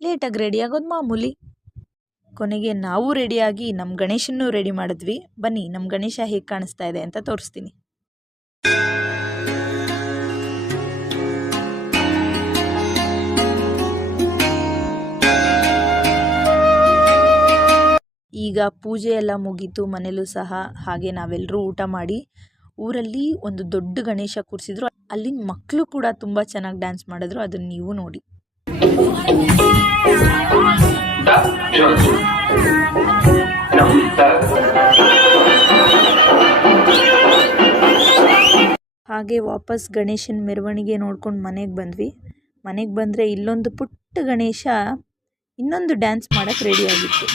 ಲೇಟಾಗಿ ರೆಡಿ ಆಗೋದು ಮಾಮೂಲಿ. ಕೊನೆಗೆ ನಾವು ರೆಡಿಯಾಗಿ ನಮ್ಮ ಗಣೇಶನ್ನೂ ರೆಡಿ ಮಾಡಿದ್ವಿ. ಬನ್ನಿ ನಮ್ಮ ಗಣೇಶ ಹೇಗೆ ಕಾಣಿಸ್ತಾ ಇದೆ ಅಂತ ತೋರಿಸ್ತೀನಿ. ಈಗ ಪೂಜೆ ಎಲ್ಲ ಮುಗೀತು ಮನೇಲೂ ಸಹ. ಹಾಗೆ ನಾವೆಲ್ಲರೂ ಊಟ ಮಾಡಿ ಊರಲ್ಲಿ ಒಂದು ದೊಡ್ಡ ಗಣೇಶ ಕೂರಿಸಿದ್ರು. ಅಲ್ಲಿನ ಮಕ್ಕಳು ಕೂಡ ತುಂಬ ಚೆನ್ನಾಗಿ ಡ್ಯಾನ್ಸ್ ಮಾಡಿದ್ರು. ಅದನ್ನು ನೀವು ನೋಡಿ. ಹಾಗೆ ವಾಪಸ್ ಗಣೇಶನ ಮೆರವಣಿಗೆ ನೋಡ್ಕೊಂಡು ಮನೆಗೆ ಬಂದ್ವಿ. ಮನೆಗೆ ಬಂದರೆ ಇಲ್ಲೊಂದು ಪುಟ್ಟ ಗಣೇಶ ಇನ್ನೊಂದು ಡ್ಯಾನ್ಸ್ ಮಾಡೋಕ್ಕೆ ರೆಡಿ ಆಗಿತ್ತು.